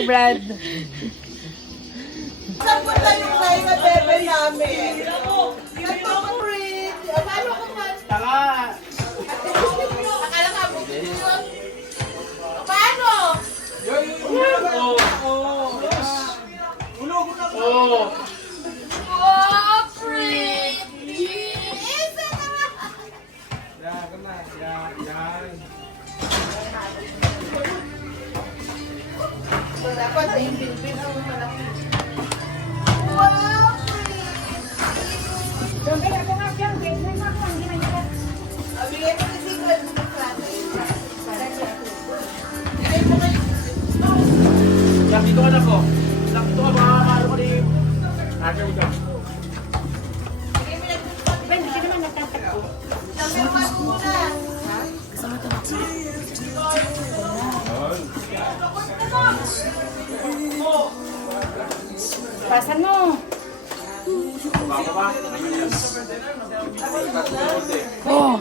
Hi, Brad. Saan po tayo kayo na bebe namin? Nagpapaprint. Paano ko man? Tanga! Akala ka mo. Paano? Oo! Oh, pretty. Isa naman. Dapat yung bilbil ang malaki. Wow, pretty. Bigay mo kasi ko ang bigay mo kayo. Nakito ka na po. Nakito ka ba? Ano ko ni... Ate mo ka. Bigay mo lang. Ben, hindi ka naman nagtatakbo. Sabi mo nga muna. Pasan mo. Baka ba? Oh.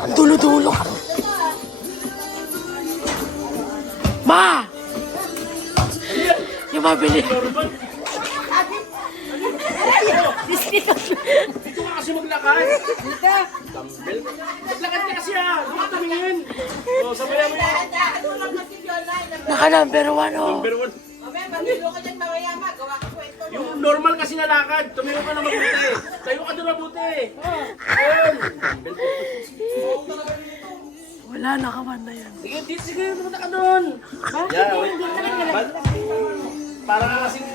Ang dulo-dulo ka. Ma! Yung mabili. Dito ka kasi maglakad. Dumbbell. Maglakad ka kasi ah. Tumingin. O, sabayan mo yun. Ano lang kasi yun na. Naka number 1 oh. Number 1. Mamaya, magilo ka dyan mamaya ma. Gawa ka kwento mo. Yung normal kasi na lakad. Tumingin ka na mabuti. Tayo ka doon mabuti. Ayun. Wala, nakawanda yan. Sige, sige. Pumunta ka doon. Yeah, wait. Para ka kasing...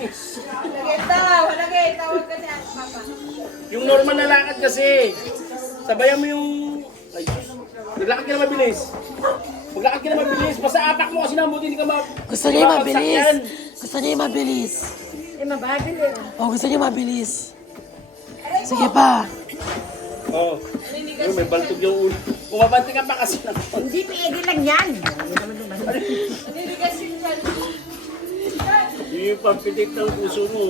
Lagay daw. Lagay. Tawag ka niya. Papa. Yung normal na lakad kasi. Sabayan mo yung... Ay, naglakad ka na mabilis. Maglakad ka na mabilis. Basta apak mo kasi nabuti hindi ka Gusto niya yung mabilis. Gusto niya yung mabilis. Mabagal eh. Oh, gusto niya mabilis. Sige pa. Oo. Oh, may baltog yung ulo. Umabanti ka pa kasi na. Hindi, pwede lang yan. Hindi kasi yan. Yung pampitik ng puso mo.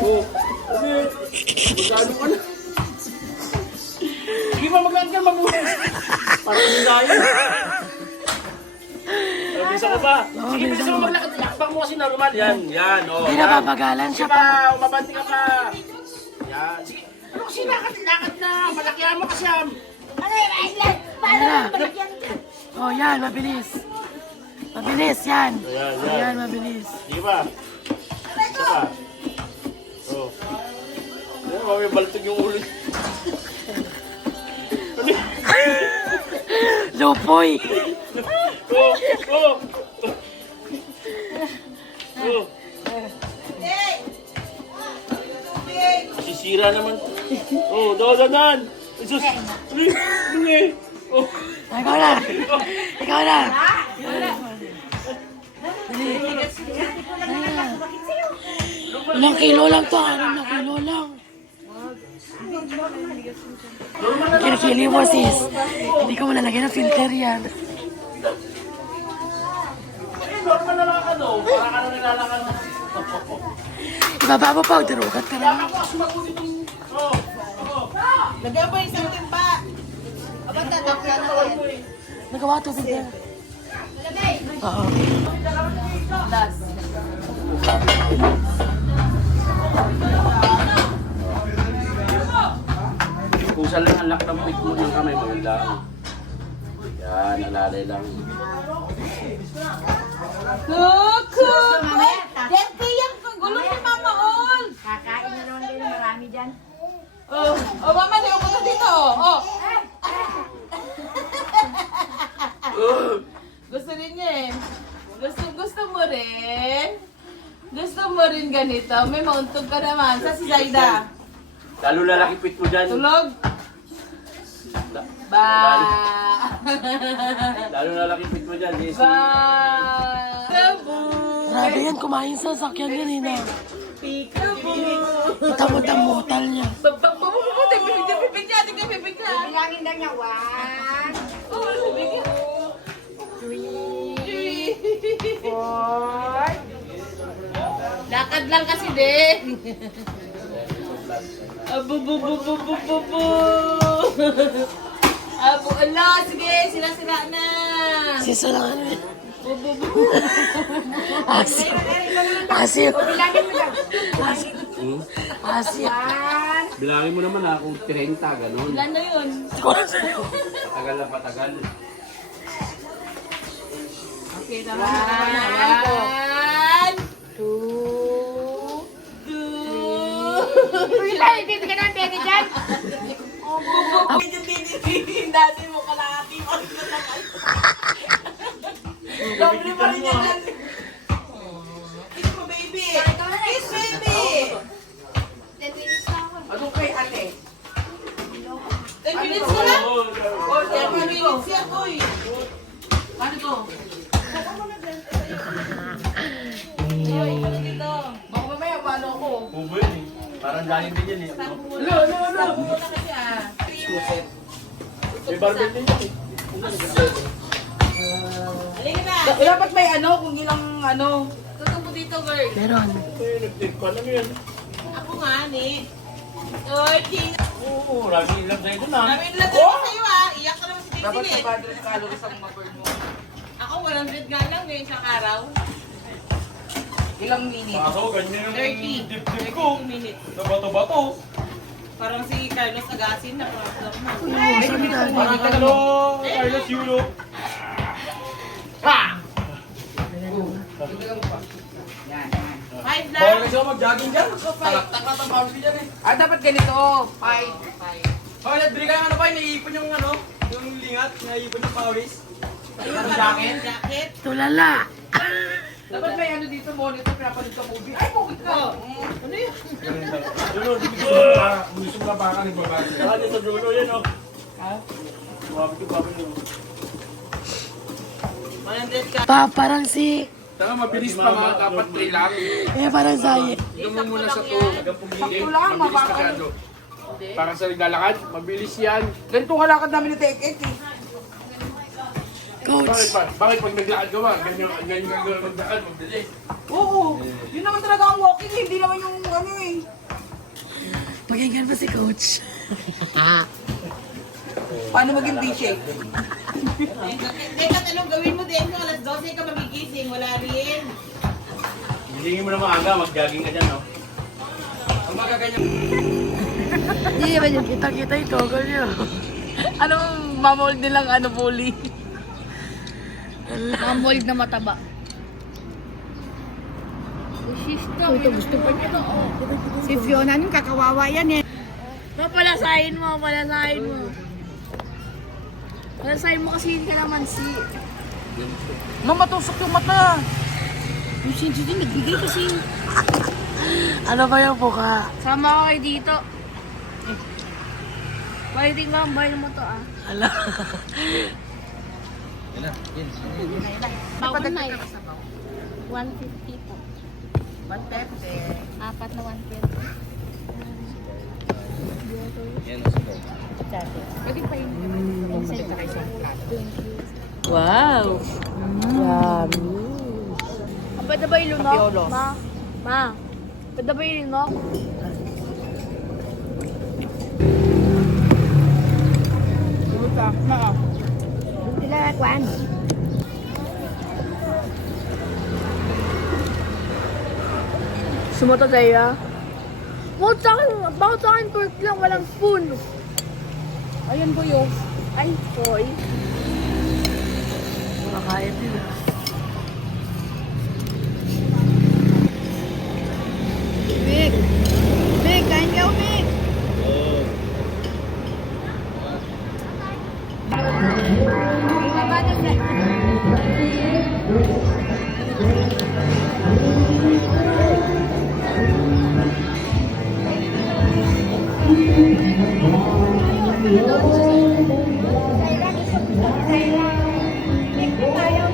Oo. Kasi, magkano ka na? Sige pa, maglakad ka mabuti. Parang hindi tayo. Bisa ko pa. Sige, bisa mo maglakad. Yakbang mo kasi normal. Yan, yan. Oh, Hindi yan. napapagalan siya Sige pa. pa, umabanti ka pa. Yan. Sige. Ano kasi lakad na? Malakyan mo kasi am. Ano yung island? Paano Yan. yung balagyan dyan? Oh, yan, mabilis. Mabilis, yan. Ayan, Oh, yan. yan, mabilis. Sige pa. Isa pa. Oh. Ano, may baltog yung ulo. Lupoy. Oh, oh. Oh. Hey! Tubig! Sisira naman. Oh, dahan. Jesus. Oh. Ikaw na. Ikaw na. Ilang kilo lang to, ano na kilo lang. Kinikili mo sis. Hindi ko malalagyan ng filter yan. Normal na lang ka no. Para ka na nilalakad. Ibaba mo pa, darugat ka na. Ako kasi mabuti itong... Oh. Oh. Lagyan mo isang timba. Aba, tatapya na yan. Nagawa tubig na. Oo. Das. Kung saan lang ang lock ng pit mo ng kamay mo, yun lang. Yan, alalay lang. Kuku! Dente yan, gulo ni Mama Ol. Kakain na naman din, marami dyan. Oh, Mama, di ako dito. Oh. Gusto rin niya eh. Gusto mo rin? Gusto mo rin ganito? May mauntog ka naman. Sa si Zaida. Lalo lalaki pit mo dyan. Tulog? Ba. Lalo lalaki pit mo dyan, Jesse. Ba. Tabu. Grabe yan, kumain sa sakyan kanina. Peekaboo. Tamot-tamutal niya. Tingnan bibig niya. Bilangin daw niya, 1, Oh, bibig niya. 3, 4. Lakad lang kasi din. Abu. Abu, ala, sige, sila na. Siso lang ano eh. Asim. Asim. Bilangin mo daw. Asim. Bilangin mo naman ha, kung 30, gano'n. Ilan na yun? Hindi ko alam sa'yo. Patagal na patagal. Okay, tama na. 1, 2, 2. Uy, tayo, bibigyan ng peke dyan. Yung dati mo kalahati mo. Doble pa rin yan. Kiss mo, baby. Kiss, baby. 10 minutes na ako. Ano kay ate? 10 minutes ko lang. 10 minutes yan, boy. Ano to? Baka mamaya, paano ako? Bubo yun eh. Parang galing din yan eh. Stop muna kasi ah. May barbell din yan eh. Halika na. Dapat may ano, kung ilang ano. Tutong mo dito, girl. Meron. Nag-take ko, alam mo yun. Ako nga, ni. Oy, King. Oo, maraming ilang sa'yo dun ah. Maraming lagay ko sa'yo ah. Iyak ka naman si Dapat Daisy sa 100 calories ang mag-burn mo. Ako 100 nga lang ngayon sa araw. Ilang minutes? Kaso, ganyan yung 30. dip-dip ko. 30 minutes. Nabato-bato. Parang si Carlos Agasin na problem mo. Parang ano, Carlos Yulo. Yan. 5 lang. Bawal kasi ako mag-jogging dyan. Talaktak na ang bouncy dyan eh. Ah, dapat ganito. 5. Bakit nag-break ang ano pa, naiipon yung ano, yung lingat, naiipon yung pawis. Ayun, jacket. Jacket. Tulala. Dapat may ano dito, monitor, pinapanood ka movie. Ay, movie ka! Ano yun? Julo, gusto mo na, gusto mo na baka nagbabasa. Ah, dito Julo, yan o. Ha? Buwabit yung babay yun. 100 ka. Parang si... Tama, mabilis pa mga dapat 3 lang. Eh, parang sayi. Doon mo muna sa 2, hanggang pumili. Sakto lang, Mabilis mapaka- masyado. Parang sa naglalakad, mabilis yan. Ganito nga lakad namin ni Tek-Ek eh. Coach. Bakit pa? Bakit pag naglakad ka ba? Ganyan gagawin maglakad, mabilis. Oo, yun naman talaga ang walking eh. Hindi naman yung ano eh. Pakinggan mo si Coach. Paano maging V-shape? Teka, anong gawin mo din kung alas 12 ka magigising? Wala rin. Hilingin mo na maaga, mag-jogging ka dyan, no? Ang magaganyan. Hindi naman yung kita-kita yung togol niyo. Anong mamold nilang ano, bully? Mamold na mataba. Ito, gusto pa niya to. Si Fiona, nung kakawawa yan eh. Papalasahin mo, papalasahin mo. Palasahin mo kasi hindi ka naman si... Ma'am, matusok yung mata. Yung sinso din, nagbigay kasi. Ano ba yung buka? Sama ko kayo dito. Pwedeng mambahin mo to ah. Ala. Bawal na yun. 150 po. 150. Apat na 150. Pwede pa yun. Sa'yo ka kayo. Wow. Pwede ba yung lunok? Tapiolos. Ma. Pwede ba yung lunok? Kumusta? Na. Sila kwan. Sumunod tayo. Bakit sa akin pork lang, walang spoon? Ayan po yung... Ay, boy. Makakain din ah. Big! Big, kain ka, Big! Kailan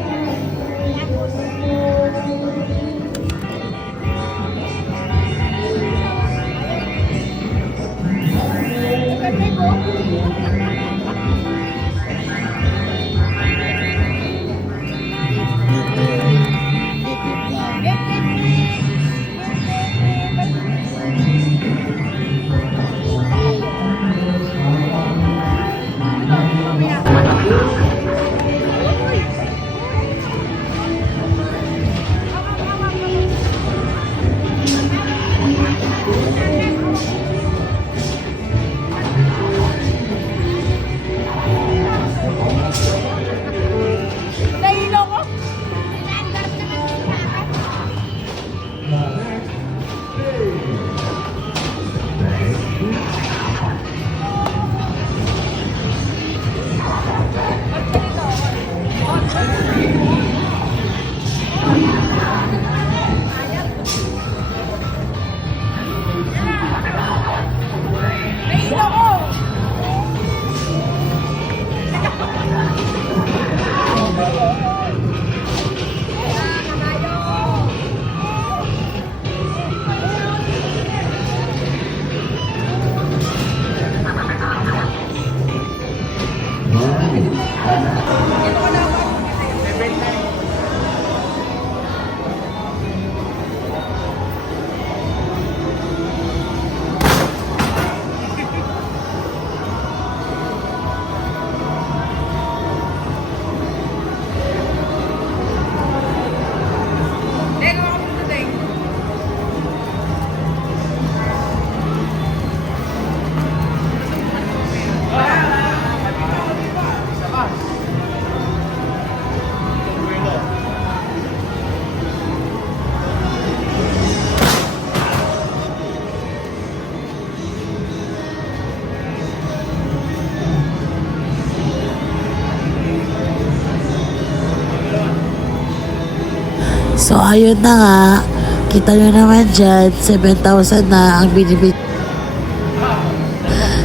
So, ayun na nga. Kita nyo naman dyan, 7,000 na ang binibig.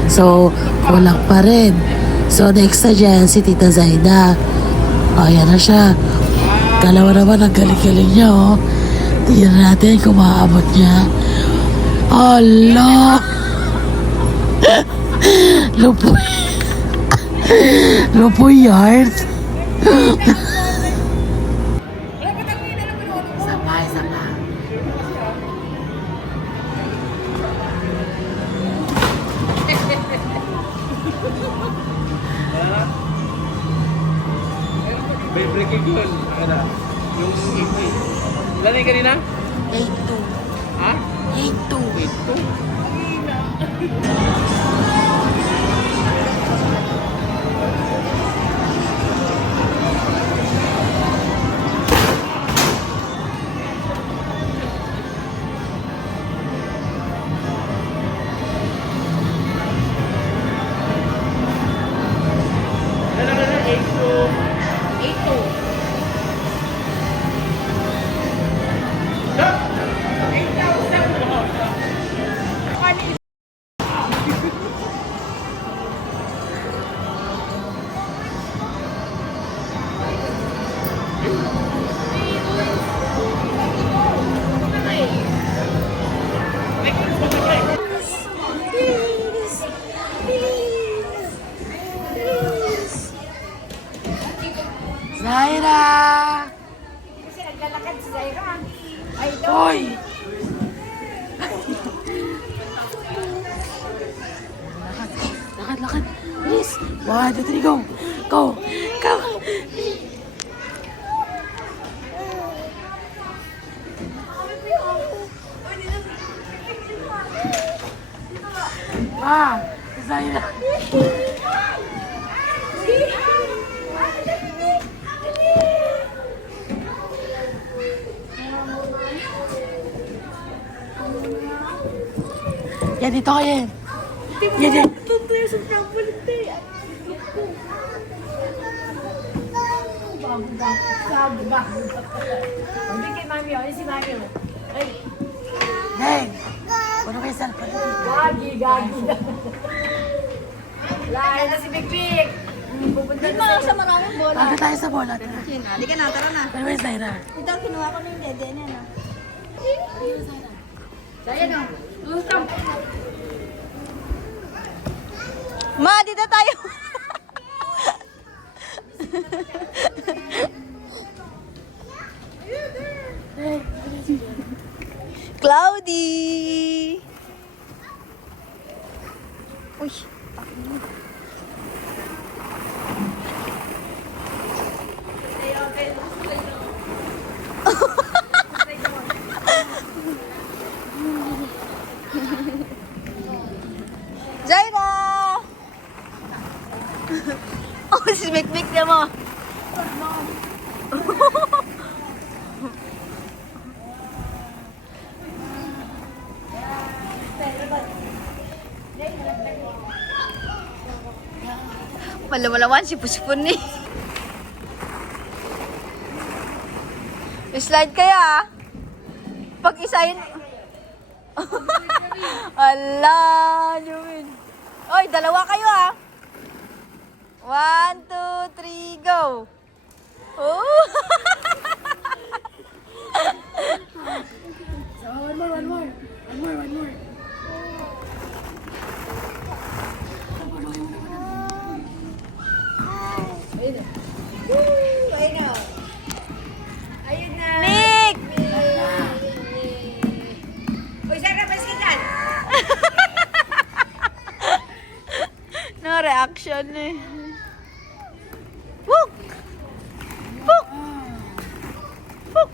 So, kulang pa rin. So, next na dyan, si Tita Zaida. O, ayan na siya. Kalawa naman, ang galing-galing niya, oh. Tingnan natin kung maaabot niya. Allah! Lupoy. Lupoy yard. Sabay, sabay. May breaking yun. Ano? Yung ipay. Ilan na yung kanina? 8-2. Ha? 8-2. Ito. Zaira! Kasi naglalakad si Zaira. Ay, ito. Hoy! Lakad, lakad. Bilis. 1, 2, 3, go. Go. Go. Zaira. Yan, dito ka yan. Yan, yan. Tunto yung sa trampoline. Sabag. Hindi kay Mami, oh. Ay, si Mami, oh. Ay, Neng. Puno kayo cellphone. gagi. Lahat na si Big Big. Pupunta na sa maraming bola. Bago tayo sa bola. Tara. Hindi ka na, tara na. Pero may Zaira. Ito, kinuha ko na yung dede niya, no? Daya, no? Ma, dito tayo. Cloudy. Uy. Zaira! Oh, si Mikmik niya mo. Malawalawan si Puspun ni. Slide kaya ah. Pag-isahin. Ala, Jumil. Oy, dalawa kayo ah. 1, 2, 3, go. Oh. One more. Ayun na. Nick! Uy, Sarah, baskitan! No reaction eh. Puk! Puk! Puk!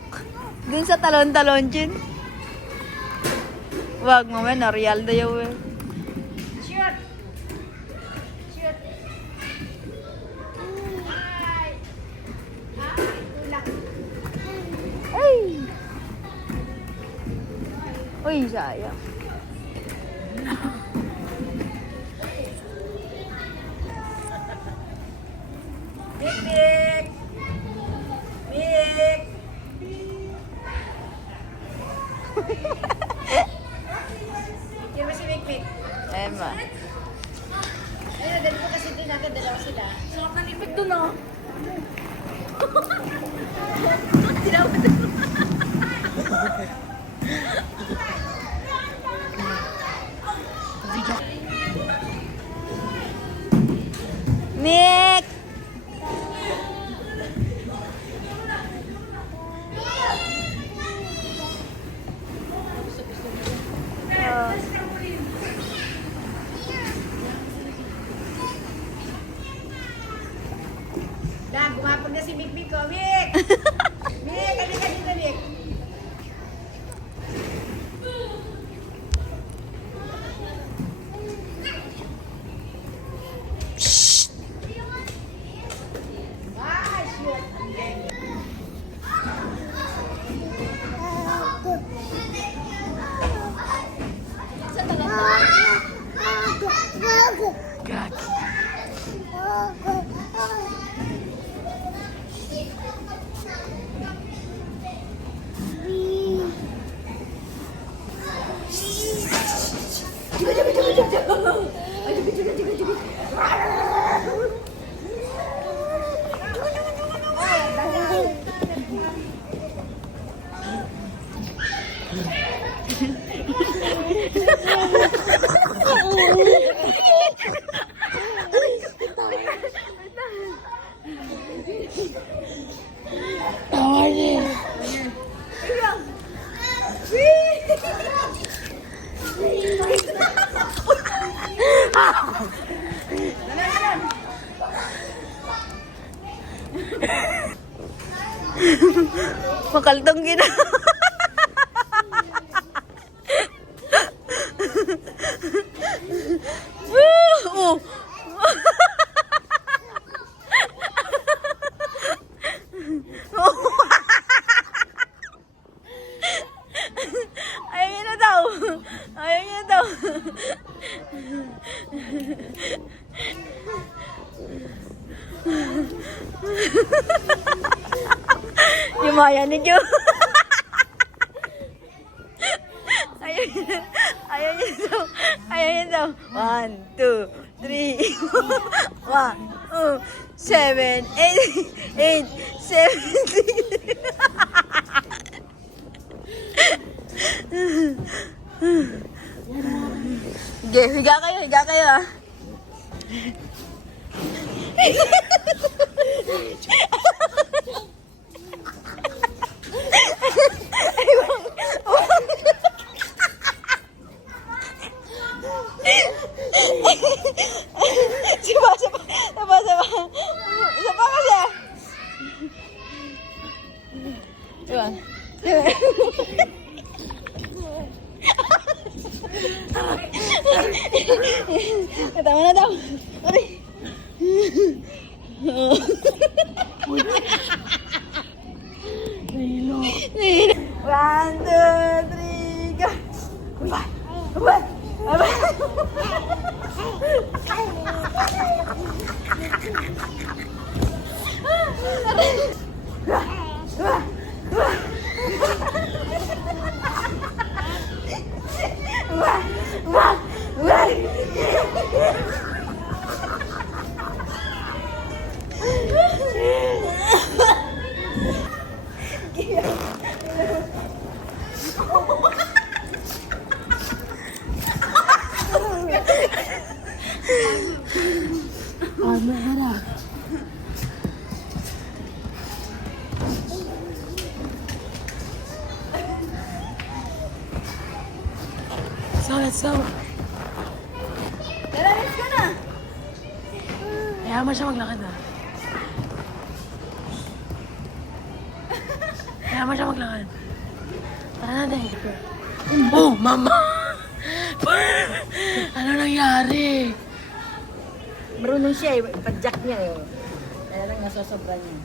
Dun sa talon-talon dyan. Wag mo man, real daw eh. Shoot! Shoot! Ay! Uy, sayang. Big! Big! Yan ba si Mikmik? Emma. Ayun, dali po kasi din natin, dalawa sila. So, kanipit doon, oh. Nick! Dan, gumapon na si Mikmik, oh. Mik! Mik, halika dito, Mik. Ah, shit. Tawa niya. Makaltong gina. Oh. Ayaw niya na daw. Ayaw niya na daw. Yung maya ni Jo. Ayaw niya. Ayaw niya daw. Ayaw niya daw. 1, 2, 3, 1, 2, 7, 8, 8, 7. Okay, higa kayo ah. Sapa kasi. Diyan. Tama na daw. Aray. 1, 2, 3, go. Ano ka na? So, let's go. Tara, let's go na. Kaya mo siya maglakad ah. Kaya mo siya maglakad. Tara natin. Oh, mama! Ano nangyari? Marunong siya eh. Padjak niya eh. Kaya lang nasosobra niya.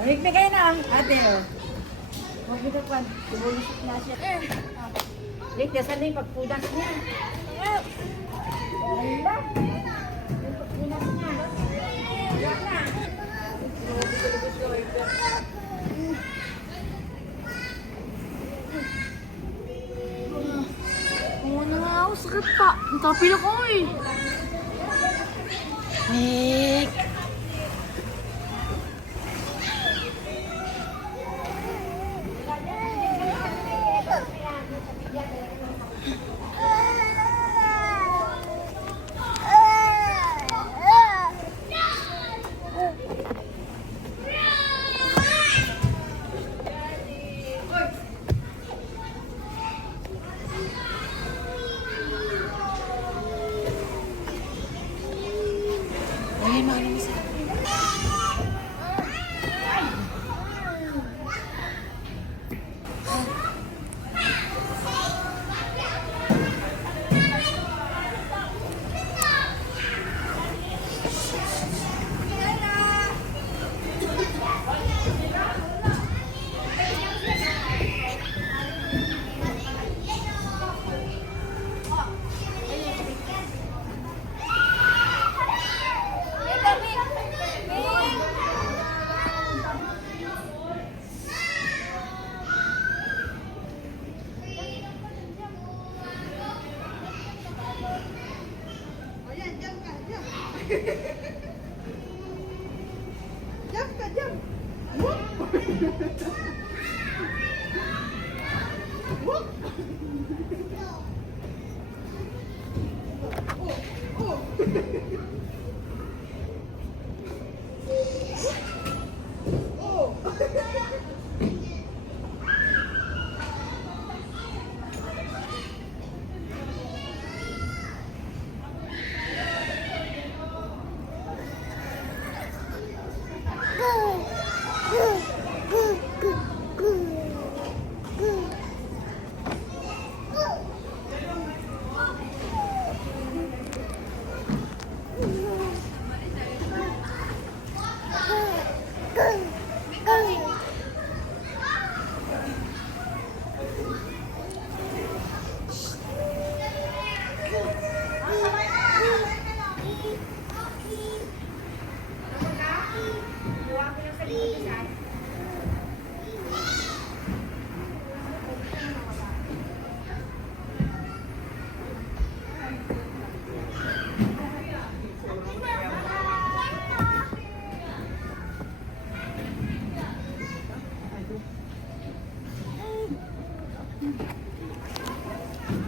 Pamikmik kayo na, ate oh. Huwag nito pa. Tumulusot na siya. Lik, nasan na yung pagpudas niya? Wala. Yung pagpudas niya. Wala na. pa. Ang tapil ako eh. Nick! Ay, maano mo sila.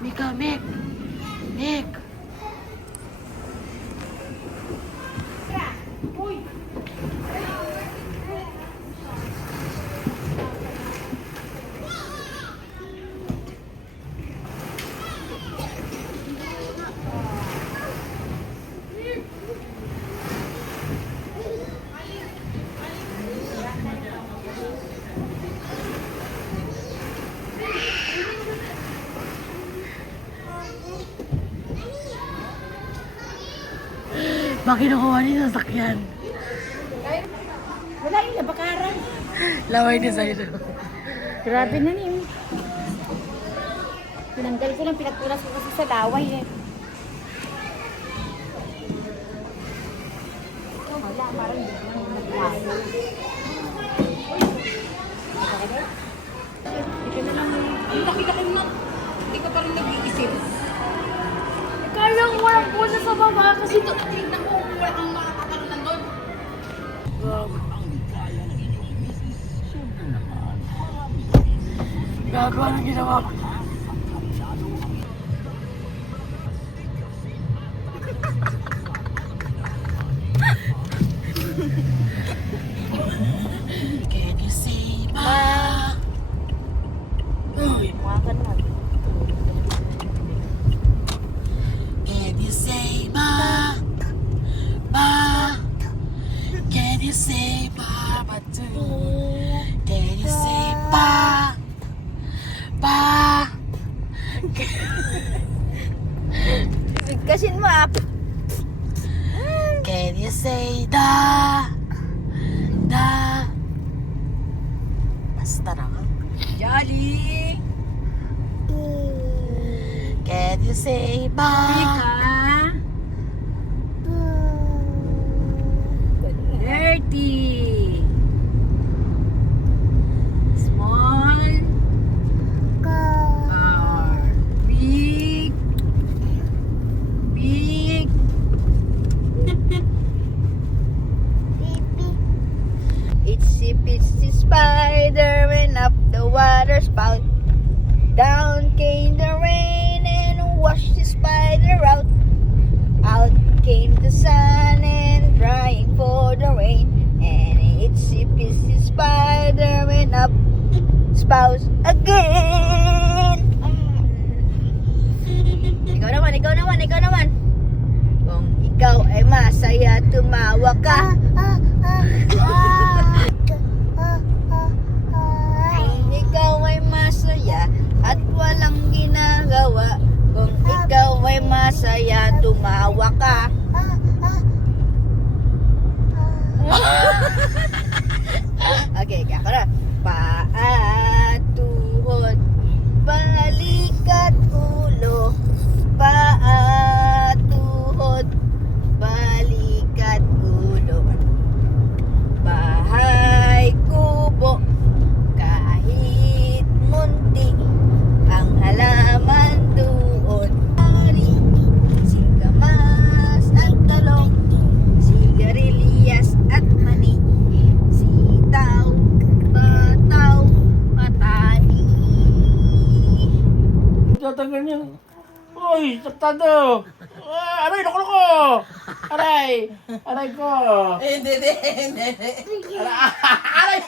Mika, Mick! Mick! Bakit nakuha niya sa sakyan? Wala yung labakaran. Laway niya sa'yo. Grabe na niyo. Tinanggal ko lang, pinagpunas ko kasi sa laway eh. Wala, parang hindi ko lang naglaso. Hindi ka na lang ang laki-laki mo. Hindi ka pa rin nag-iisip. Kaya walang pusa sa baba kasi tignan ko kung walang makakakaroon nandun. Gagawa ng ginawa ko. Can you say bye? Mukha ka na. Can you say bye? Bye? Can you say bye to? Can you say bye? Bye? Bigkasin mo ah. Can you say da? Da? Basta na. Jolly! Can you say bye? Mika! Dirty! Small car. Big spouse again. Ikaw naman. Kung ikaw ay masaya, tumawa ka. Kung ikaw ay masaya at walang ginagawa, kung ikaw ay masaya, tumawa ka. Okay, ako na. Paa, tuhod, balikat, ulo. Paa, tuhod, balikat, ulo. Bahay, kubo, kahit munti, ang halaman doon. Ari, singkamas at talong, sigarilyas at mani, sitaw, bataw, matani. Tatanggal niya. Uy, tatado. Aray, loko. Aray ko. Hindi. Aray.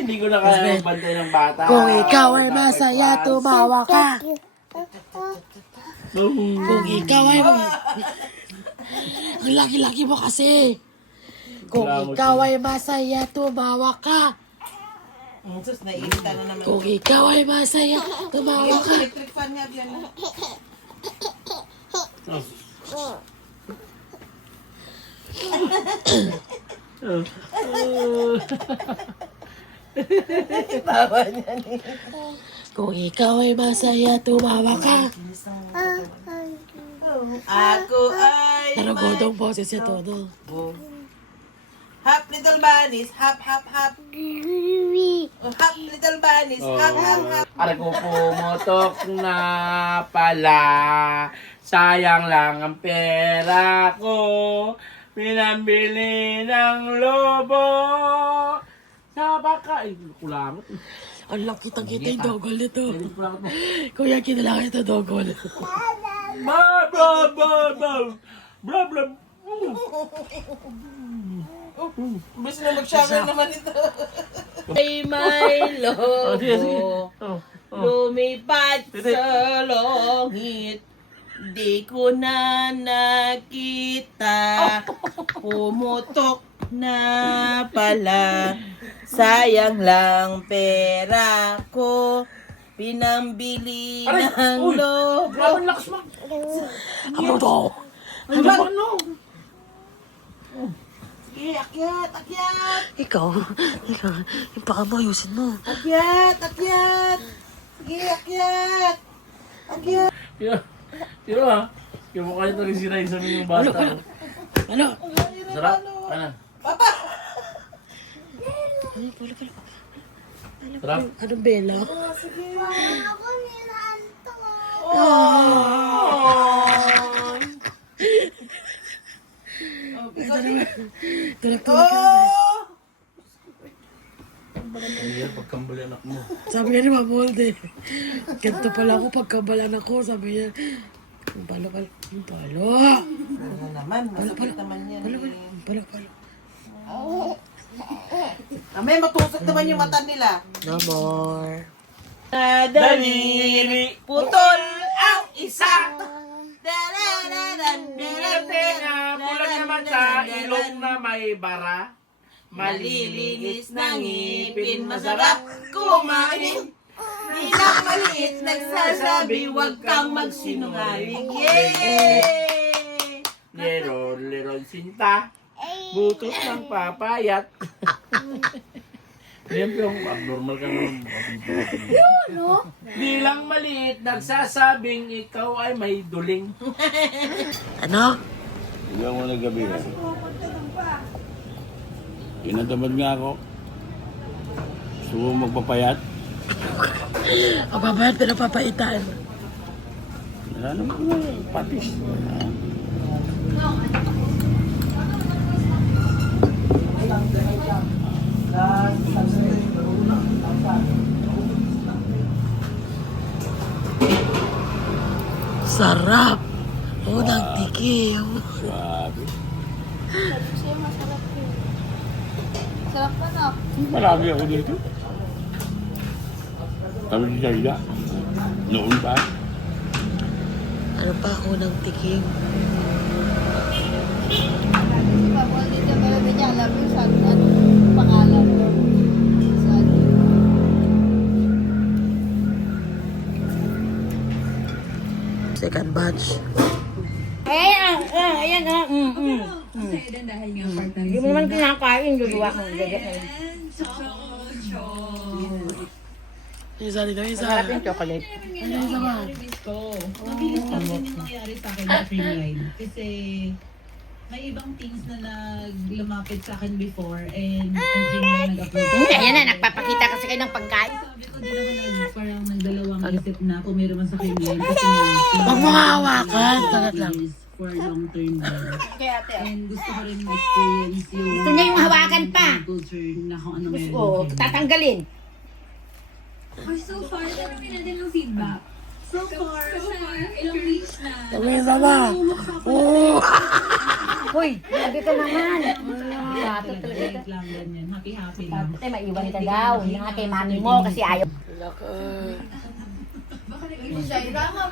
Hindi ko na kaya magbantay ng bata. Kung ikaw ay masaya, tumawa ka. Kung ikaw ay... Ang laki-laki mo kasi. Kung ikaw ay masaya, tumawa ka. Sus, naiirita na naman. Kung ikaw ay masaya, tumawa ka. Electric fan nga yan. Tawa niya ni. Kung ikaw ay masaya, tumawa ka. Ako ay Naragodong boses siya todo. hap little bunnies, hap. Oh, hap little bunnies, hap. Aray ko pumutok na pala. Sayang lang ang pera ko. Pinambili ng lobo. Sa baka. Ay, kulangot. Ang laki kita yung dogol nito. Kulangot mo. Kuya, kinailangan ito dogol. Blah. Bis na mag-shower naman ito. Ay, may lobo. Lumipat sa langit. Di ko na nakita. Pumutok na pala. Sayang lang pera ko. Pinambili ng lobo. Grabe ang lakas mo. Ano to? Ano? Sige, akyat. Ikaw, yung baka mo, ayusin mo. Akyat. Sige, akyat. Tiro ha. Yung mukha nito rin sirain sa yung bata. Ano? Sarap? Ano? Ay, pala. Sarap? Anong bela? Tulog ka na. Ano yan? Pagkambali anak mo. Sabi nga ni Mamolde, ganito pala ako pagkabalan ako. Sabi niya, palo. Ano naman, masakit naman yan. Palo. May matusok naman yung mata nila. No more. Daliri! Putol ang isa. Tenga, bulag naman sa ilong na may bara. Malilinis ng ngipin, masarap kumain. Ninang maliit nagsasabi, huwag kang magsinungaling. Yay! Leron sinta. Butot ng papayat. Yan yung abnormal ka naman. Di lang maliit, nagsasabing ikaw ay may duling. Ano? Ikaw mo naggabi ka. Tinatamad nga ako. Gusto mo magpapayat? Ang babayad, pinapapaitan. Ano mo nga, patis. Sarap. Unang tikim. Swabe. Siya masarap yun. Sarap ka na. Marami ako dito. Kami si Saida. Noon pa. Ano pa ako ng tikim? Papa, dito pero di niya alam yung saan, ano, pangalan ko. Saan? Second batch. Ayan. Hindi mo naman kinakain, luluwa mo. Isa dito, isa. Sarap yung chocolate. Ano isa ba? Mabilis kasi yung nangyayari sa akin sa Dreamline. Kasi may ibang things na lumapit sa akin before and ang Dreamline nag-upload. Ayan na, nagpapakita kasi kayo ng pagkain. Sabi ko din ako parang nagdalawang isip na kung meron man sa akin yun. Kasi nga, Huwag mo nga hawakan. Tagat lang. for long-term goal. Kaya ate, And gusto ko rin ma-experience yung Gusto niya yung hawakan pa. culture na kung ano meron. Oo, tatanggalin. So far, ano natin ng feedback? So far, ilang weeks na. Kami sama. Oo. Hoy, sabi ka naman. Bato talaga. Talaga lang ganyan. Happy-happy lang. Ate, maiwan ka daw. Yung nga kay mami mo kasi ayaw. Jaira nga.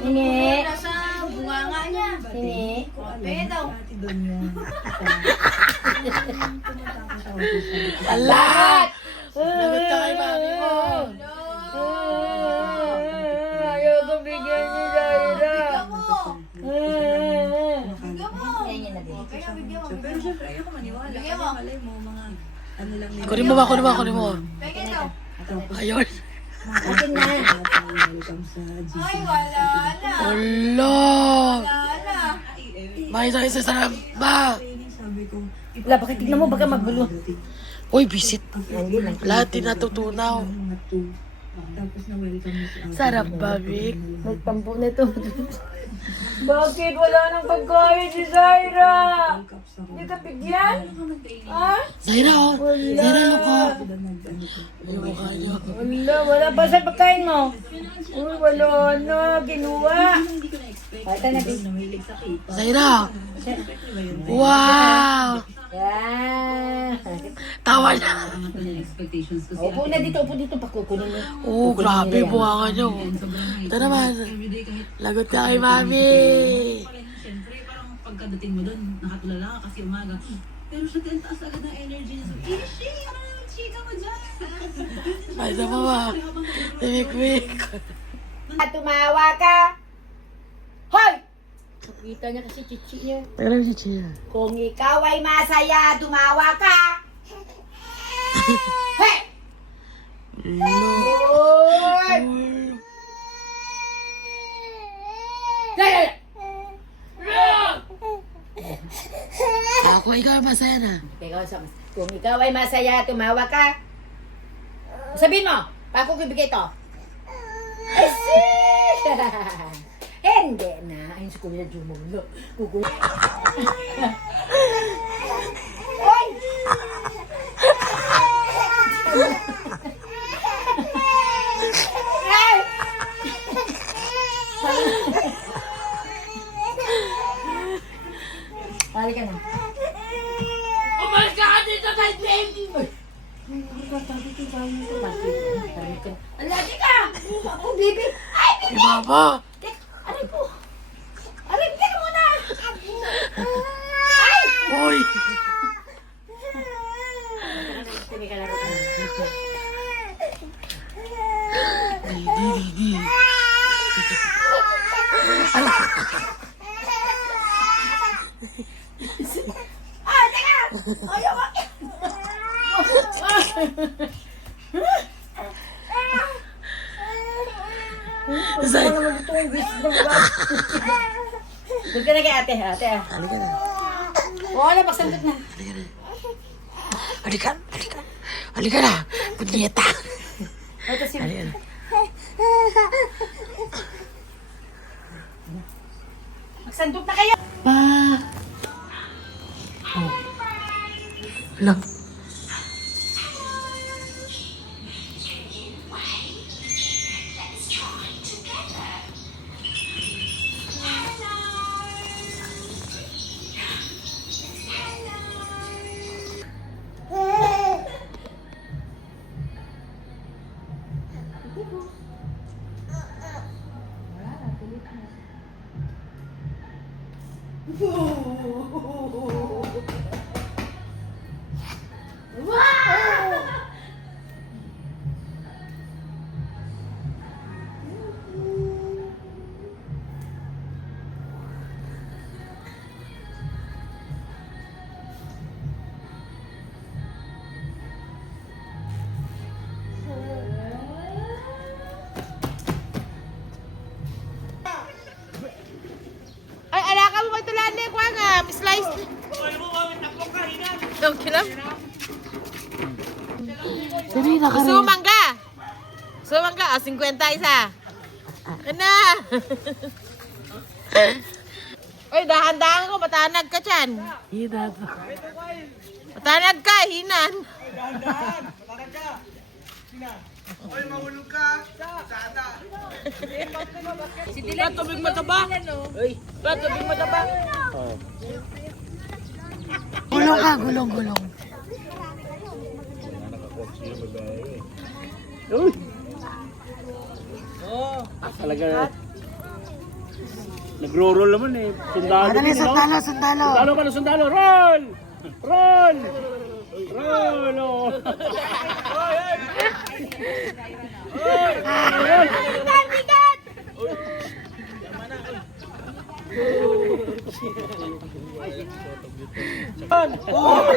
Hindi. Nasa bunganga niya. Hindi. Kaya daw. Alat! Lagot ka kay mami mo. Ayaw ko bigyan ni Zaira. Bigyan mo. Ganyan na din. Kaya bigyan mo. Pero syempre, ayoko maniwala. Bigyan mo. Malay mo, mga ano lang nila. Kunin mo ba? Kunin mo. Kunin mo. Bigyan daw. Ayun. Akin na. Welcome sa G. Ay, wala na. Wala. Wala na. May isa sa ba? Sabi ko, Wala, bakit tignan mo baga magbulo. Uy, bisit. Hindi lang. Lahat tinatutunaw. mga 2. Tapos na welcome mo si Ate. Sarap ba, Vic? Nagtampo na ito. Bakit wala nang pagkain si Zaira? Hindi ka bigyan? Ha? Zaira, oh. Zaira, look, oh. Wala pa sa pagkain mo. Uy, wala na. Ginuwa. Ito na, bis. Zaira. Wow. Yan. Tawa na. Ang yung expectations ko. Upo na dito, upo dito. Pakukunin mo. Oh, grabe. Buha ka niyo. Ito naman. Everyday kahit Lagot ka kay mami. siyempre parang pagkadating mo doon, nakatulala ka kasi umaga. Pero siya taas agad ng energy niya. Sabi, Ishi, ano yung chika mo dyan? Ay, sa mama. Timik-mik. Tumawa ka. Hoy! Kita niya kasi chichi niya. Pero si Chia. Kung ikaw ay masaya, tumawa ka. Hey! Hoy! Hey! Ako, ikaw masaya na. Kung ikaw ay masaya, tumawa ka. Sabihin mo, paano ko ibigay ito? Hindi na. Ayun si Kuya Jumulo. Hoy! Ay! Halika na. Umalis ka dito kay baby mo. Alagi ka! Ako, baby! Ay, baby! Mama. Aray po! Aray, bigyan mo na! Ay! Uy. Didi. Ah, teka! Ayaw mo! Zay. Doon ka na kay ate, ate. Halika na. Wala, pagsandot na. Halika. Halika na. Punyeta. Ito si... Halika na. Magsandot na kayo! Pa. Oh. Lang. Kinam. Kanina ka Gusto mo rin. mangga? Gusto mo mangga? 50 isa. Ano? Uy, dahan-dahan ko. Matanag ka dyan. Hina. Matanag ka, hinan. Tubig mataba. Tubig mataba. Gulong ka, gulong. Uy. Talaga. Nagro-roll naman eh. Sundalo Madali, din, no? sundalo. Sundalo ka na, sundalo. Roll! Roll! Roll! Oh.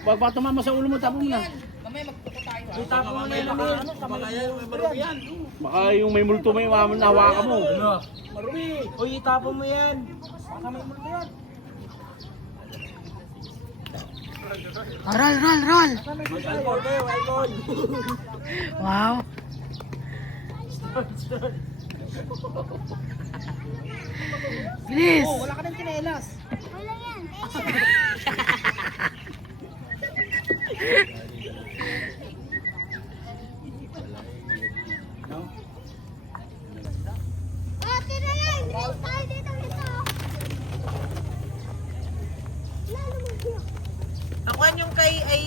Pag ba tumama sa ulo mo, tapon mo na. Baka yung may multo may nahawakan mo. Marumi! Uy, itapon mo yan. Baka may multo yan. Roll. Wow. Bilis. Wala ka ng kinelas. Ate na yan! Bilis tayo dito! Lalo mo siya. Ako yung kay ay...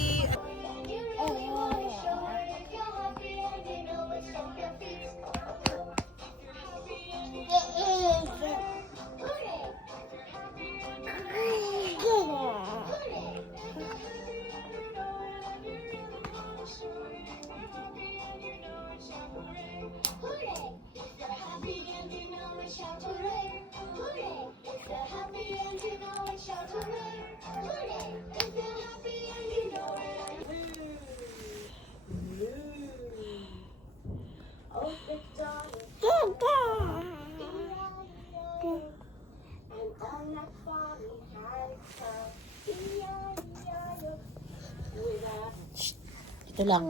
Ito lang.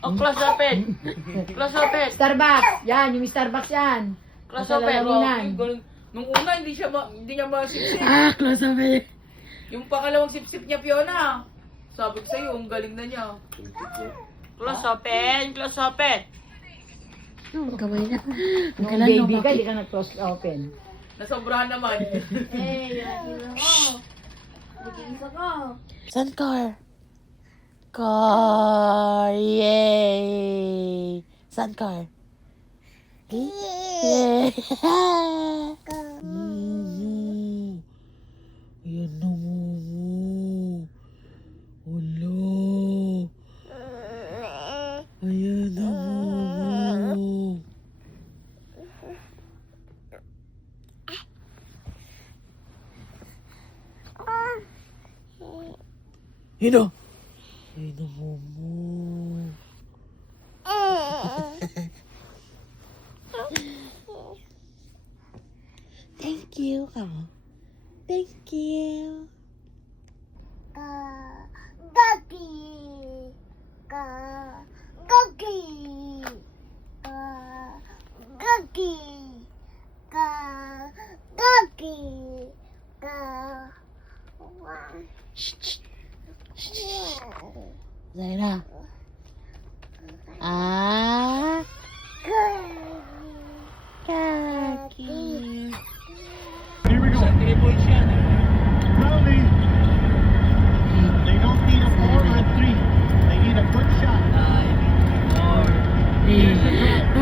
Oh, close open. Close open. Starbucks! Yan, yung Starbucks yan. Close Nasa open. lalamunan. Nung una, hindi niya masipsip. Close up eh. Yung pangalawang sipsip niya, Fiona. Sabi ko sa'yo, ang galing na niya. Close open. Close open. Ang kamay niya. Ang Nung kailan baby lumaki. ka, di ka nag-close open. Nasobrahan naman. Saan car? Car! Yay! Saan car? Yay! Ayan na mo. Wala. Ayan na mo. Hino! Ay, mo. Thank you. Thank you. Zaina. Kaki. Here we go. Now they don't need a 4 or a 3. They need a good shot.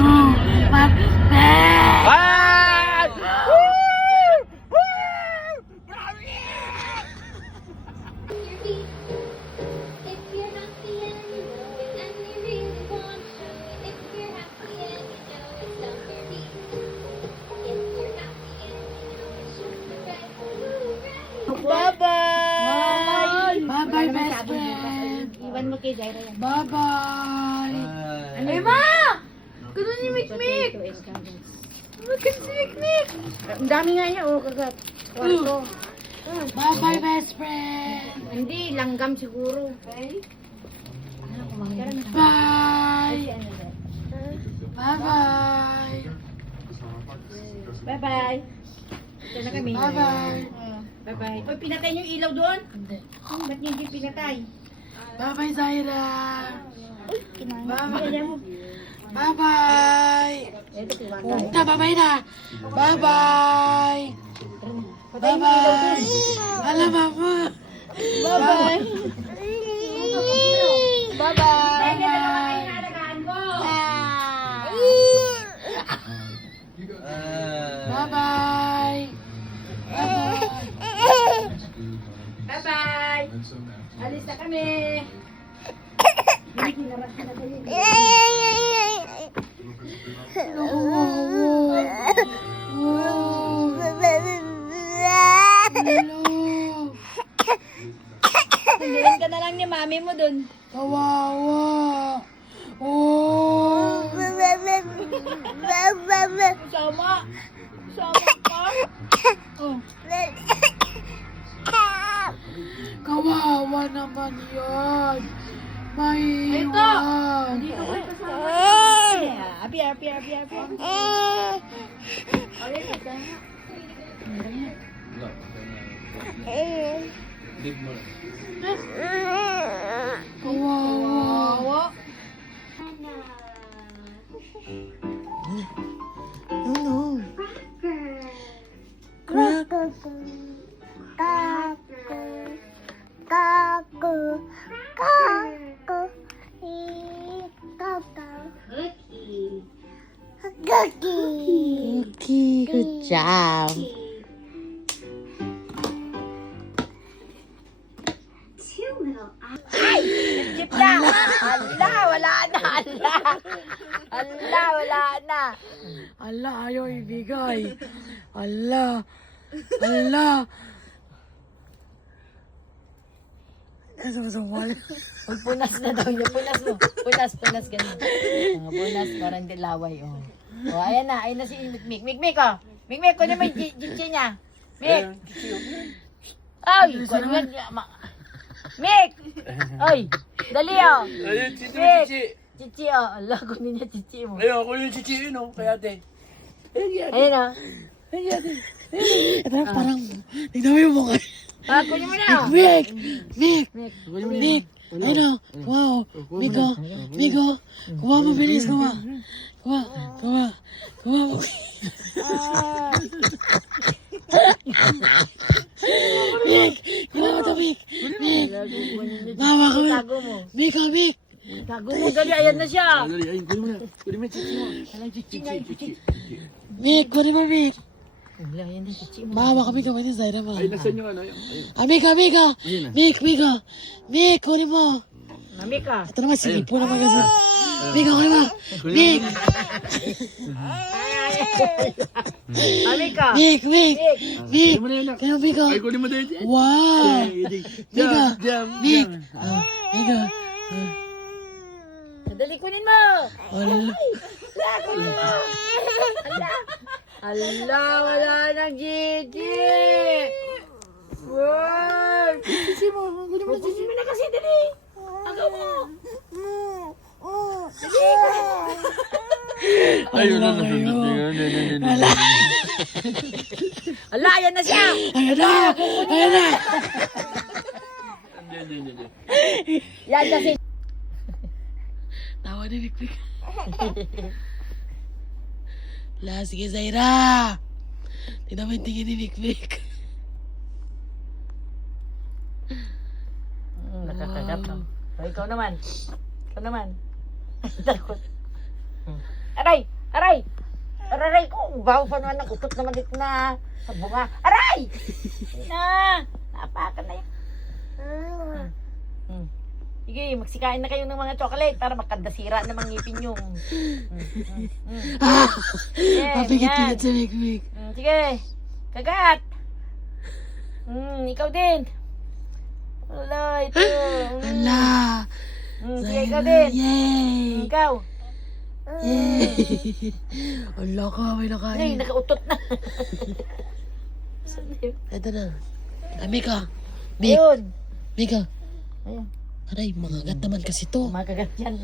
Oh, naman. Mek! Ah! If you're happy and you know it, and you really want to show it. If you're happy and you know it, stomp your feet. If you're happy and you know it, shoot the right. Bye-bye! Bye-bye, best friend. Iwan mo kay Jaira yan. Bye-bye. Ano ba? Gusto ni Mikmik! Bakit si Mikmik? Ang dami nga niya, oh, kagat. Kwarto. Bye-bye, best friend. Hindi, langgam siguro. Bye. Bye-bye. Bye-bye. Ito na kami. Bye-bye. Bye-bye. Uy, pinatay niyo yung ilaw doon? Hindi. Ba't niyo hindi pinatay? Bye-bye, Zaira. Bye-bye. Bye-bye. Ito, pinatay. Bye-bye na. Bye-bye. Bye-bye. Alam, mama. Bye-bye. Bye-bye. Bye-bye. Bye-bye. Alis na kami. Sindirin ka na lang ni mami mo dun. Kawawa. Oh. Sama. Sama ka. Oh. Kawawa naman yan. Maiwan. Api. Kawawa. Cookie, good job. Chip na. Ala, wala na. Ala, wala na. Ala, ayaw ibigay. Ala. Ala. Nasumasumal. Punas na daw niya. Punas mo. Punas ganun. Punas, parang dilaway. Oh. Oh, ayan na si Mikmik. Mikmik, oh. Mikmik, kunin mo yung jinchi niya. Mik. Ay, kunin mo. Mik! Ay, dali, oh. Ayun, chichi, Mik. chichi. Chichi, oh. Ala, kunin niya chichi mo. Ayun, ako yung chichi, no? Kaya ate. Ayun, oh. Ito parang, tignan mo yung mukha. Ah, kunin mo na. Mick! Mick! Mick! Ayun o. Wow. Miko. Miko. Kuha mo, bilis. Kuha. Mo. Mick! Kuha mo ito, Mick. Mick. Mama ko, Mick. Tago mo. Miko, Mick. Tago mo, gali. Ayan na siya. Ayun, kunin mo na. Kunin mo yung chichi mo. Alam, chichi. Mick, kunin mo, Mick. Wala, ayan na chichi mo. Mama kami kamay ni Zaira mo. Ay, nasan yung ano? Ayun. Miko. Mick. Mick, kunin mo. Mami ka. Ito naman, silipo naman kasi. Miko, kunin mo. Mick. Mami ka. Mick. Kunin mo na yun. Kaya Miko. Ay, kunin mo na yun. Wow. Miko. Mick. Miko. Dali, kunin mo. Ala. Kunin mo. Ala, wala nang Gigi. Wow. Sisi mo. Kunin mo na kasi, dali. Agaw mo. Dali, kunin mo. Ayun na. Ala. Ala, ayan na siya. Ayan na. Yan kasi. Tawa ni Mick. La, sige Zaira. Tignan mo yung tingin ni Mick. Nakakagat no. O, ikaw naman. Takot. Aray! Aray ko, baho pa naman ng utot naman dito na sa bunga. Aray! Na! Napakan na yan. Sige, magsikain na kayo ng mga chocolate para makadasira na mga ngipin yung. Mapigit-pigit sa Mikmik. Sige, kagat. Ikaw din. Wala, ito. Hala! Sige, ikaw din. Yay! Ikaw. Yay! Hala ka, may Ay, nakain. nakautot na. Ito na. Ay, Mika. Mik. Ayun. Mika. Ayun. Aray, mangagat naman kasi to. Makagat yan.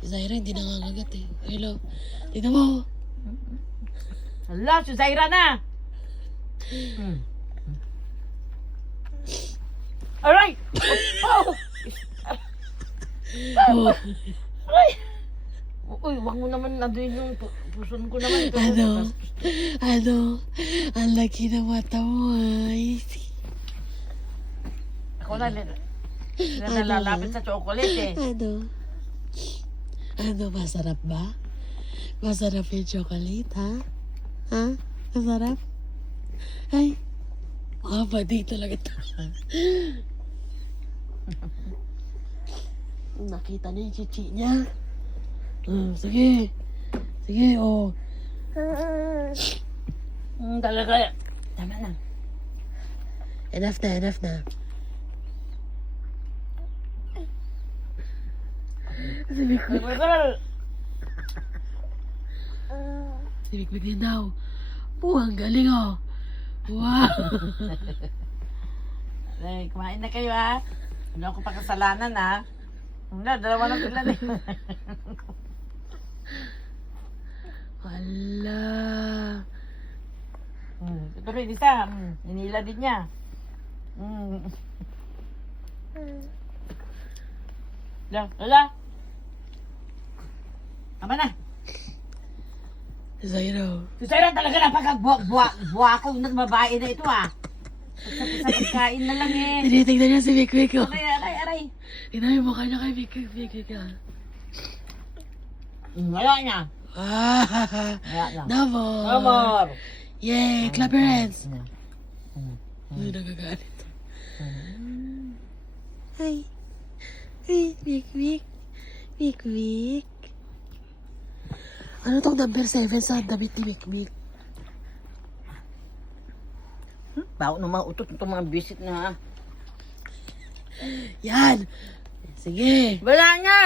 Si Zaira hindi nangangagat eh. Hello. Tignan mo. Hala, si Zaira na. Aray! Oh! Oh, Aray! Uy, wag mo naman nandun yung puson ko naman. Ito. ano? Ang laki ng mata mo ay. Ako na, nalalapit sa chocolate eh. Ano, masarap ba? Masarap yung chocolate, ha? Ha? Masarap? Ay, makapadi talaga ito. Nakita niya yung chichi niya. Sige. Sige, oh. Talaga. Tama na. Enough na. Si Mikmik din daw. Ang galing, oh. Wow. Ay, kumain na kayo ha. Hindi ako pakasalanan ha. Hindi, dalawa lang sila eh. Hala. Ito rin isa. Inila din niya. Lala. Tama na. Zairo. Si Sarah talaga napakagbuwakaw na babae na ito ah. Sa pagkain na lang eh. Tinitignan niya si Mikmik, oh. Aray. Tingnan yung mukha niya kay Mikmik, ah. Wala niya. Ah, Wala lang. Double. Amor. Yay, clap your hands. Uy, nagagalit. Ay. Ay, Mikmik. Mikmik. Ano tong number 7 sa damit ni Mikmik? Bago na mga utot itong mga visit na. Yan. Sige. Wala niya.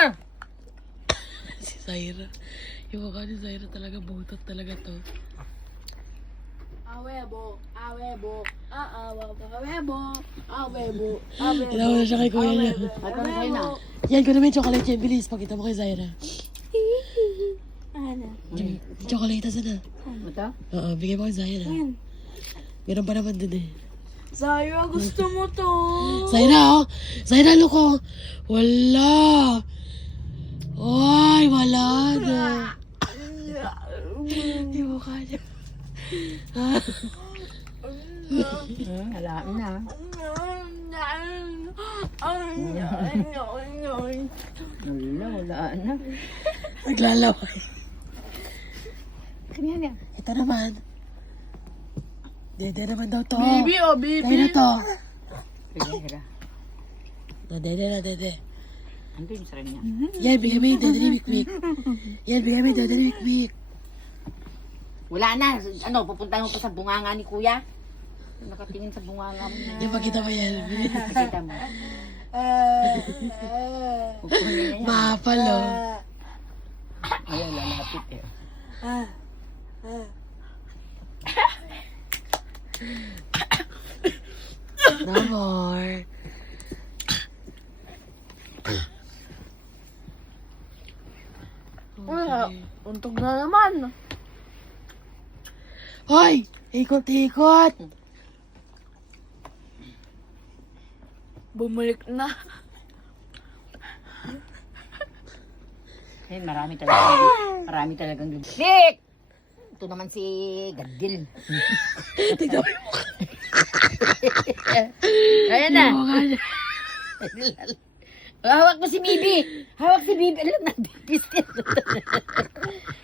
Si Zaira. Yung mukha ni Zaira talaga, butot talaga to. Ilaw na siya kay kuya niya. Yan ko naman yung chocolate yan. Bilis, pakita mo kay Zaira. Yung chocolate, saan na? Ito? Oo, bigay mo kay Zaira. Meron pa naman dun eh. Zaira, gusto mo to? Zaira, oh! Zaira, look, oh! Wala! Ay, wala na. Yung mukha niya. Wala na. Wala na. Naglalaway. Kanya. Ito naman. Dede naman daw to. Baby, oh, baby. Kaya na to. Pera. Dede na, dede. Ando yung sarang niya. Yan, bigay mo yung dede ni Mikmik. Yan, bigay mo yung dede ni Mikmik. Wala na. Ano, pupuntahan mo pa sa bunganga ni kuya? Nakatingin sa bunganga mo na. Yung pakita mo yan. Nakita mo. Pupunin niya yan. Mahapal, oh. Ayan, lalapit eh. No more. Okay. Untog na naman. Hoy! Ikot-ikot! Bumalik na. Eh, marami talagang lipstick! Ito naman si Gadil. Tignan mo yung mukha. Ayan na. Yung mukha niya. Hawak mo si Bibi. Hawak si Bibi. Alam na, Bibi.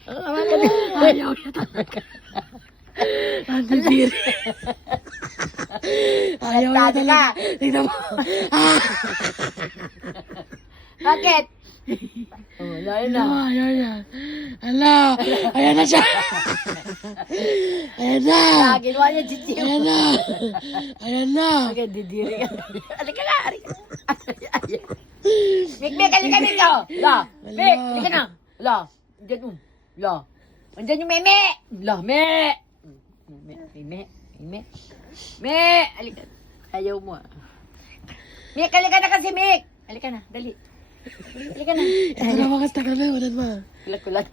Hawak ka na. Ayaw niya talaga. Ang didiri. Ayaw niya talaga. Tingnan mo. Bakit? Oh, layo na. Ayaw niya. Ala, ayan na siya. Ayan na. Ginawa niya chichi Ayan mo. na. Ayan na. Bakit didiri ka? Halika na, halika. Mikmik, halika dito. La, Mik, halika na. La, andyan La, andyan yung meme. La, me. Me, halika. Ayaw mo. Mik, halika na kasi, Mik. Halika na, dali. Halika na. Ito na mga tagal na. Unan mo. Kulat-kulat.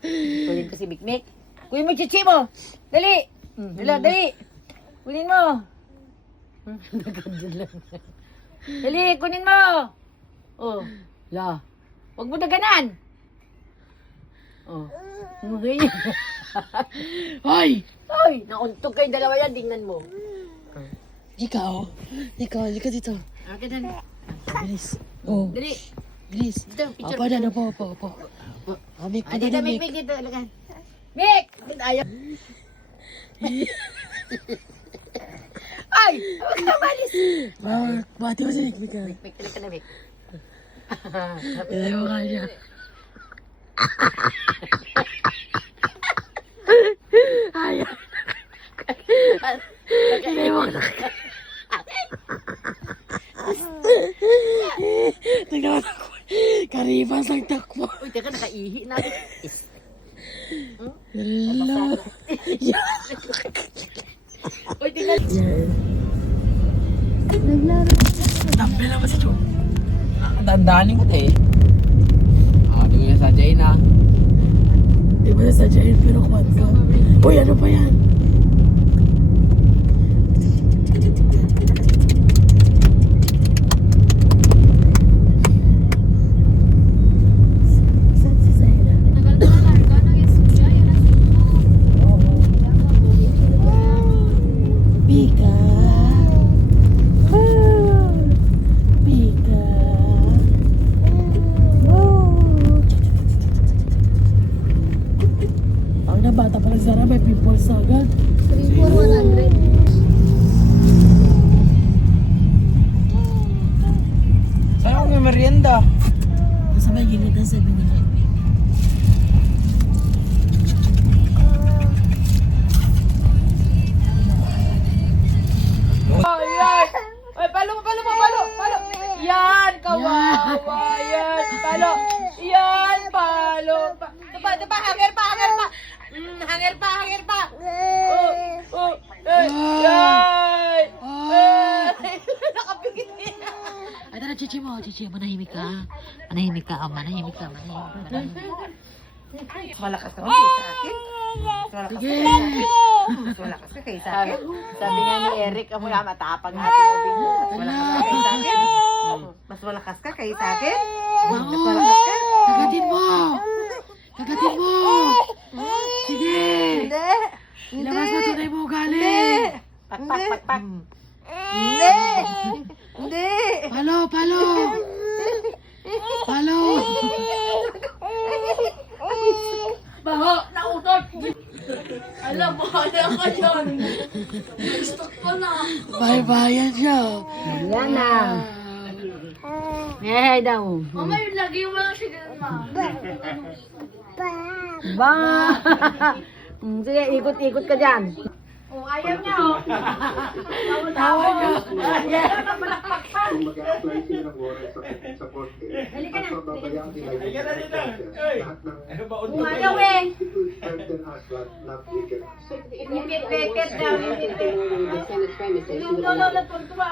Kunin ko si Mikmik. Kunin mo yung chichi mo. Dali. Dali. Kunin mo. Nagandyan lang. Dali, kunin mo. Oh, la. Huwag mo daganan. Oh. Hoy! Hoy, nauntog kayong dalawa yan. Tingnan mo. Ikaw. Halika dito. Akin na. Bilis. Oh, Dali. bilis. Dito, picture. Opo na, opo. Amik pa Dito, na, Mik, Mik. Mik, dito. Alagan. Mik! Ayaw. Ay! Huwag ka balis. Bati mo si Mik, Mik. Mik, halika na, Mik. Ayaw ka niya. Ayaw. Ayaw ka. Tingnan mo takbo. Karibas ang takbo. Uy, teka, nakaihi na. Hello. Uy, tingnan. Tampi lang ba si Chong? Dandanin ko eh. Di ko yung sadyain ah. Di ba nasadyain pero kumat ka? Uy, ano pa yan? Saan si Zaira? Pika. Pika. Ang na bata pa nagsara, may pimples agad. 3,400. Saan ako may merienda? Nasa may gilid ng 7-Eleven. Oh, yan. Ay, palo. Yan, kawawa. Yan, palo. Yan, palo. Ito pa, hanger pa. Hanger pa. Oh. Yan. Nakapikit niya. Ay, tara, chichi mo, manahimik ka. Manahimik ka. Malakas ka kayo sa akin. Sige. Malakas ka kayo sa akin. Sabi nga ni Eric, ang mga matapang natin. Malakas ka kayo sa akin. Mas malakas ka kayo sa akin. Mas malakas ka. Kagatin mo. Sige. Hindi. Ilabas mo tunay mo ugali. Pak. Hindi. Palo. Baho, nautot. Alam mo, ano ka yun? Gusto ko na. Bayan siya. Yan na. Eh, daw. Mama, yung lagi yung mga sigaran mo. Ba. Sige, ikot ka dyan. Oh, ayaw niya, oh. Tawa niya. Kung mag-a-apply sila ng warrant sa korte, at pababayaan nila yung lahat ng Kung ayaw eh. it will strengthen us but not weaken us. Pipit daw. Tuntua.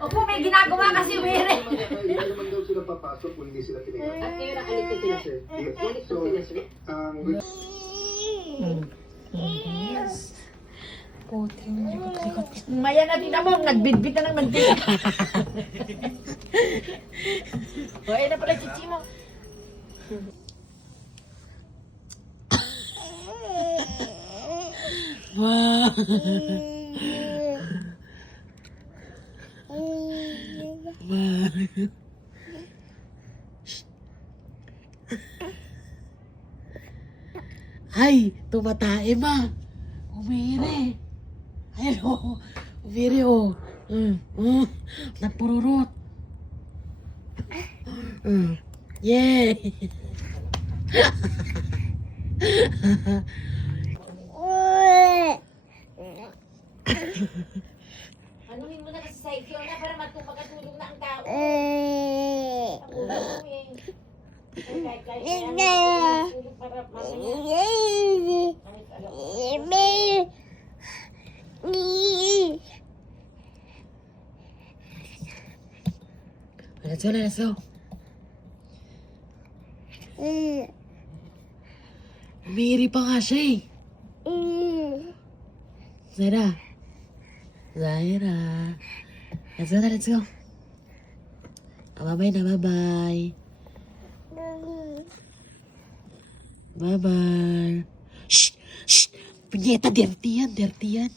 Opo, may ginagawa kasi Were. Hindi naman daw sila papasok kung hindi sila tinignan. So, Maya na din mo, nagbitbit na ng mantika. O, ayun na pala chichi mo. Wow. Wow. Ay, tumatae ma. Umiri. Ayun o. Umiri o. Nagpururot. Yay! Anuhin mo na kasi sa Fiona para magpapatulog na ang tao. Tulog mo eh. Kahit tulog para mamaya. Kahit alam. Let's go, let's go. Umiri pa nga siya eh. Zaira. Zaira. Let's go na, let's go. Bye-bye na, bye-bye. Bye-bye. Shh! Shh! Punyeta, dirty yan, dirty yan.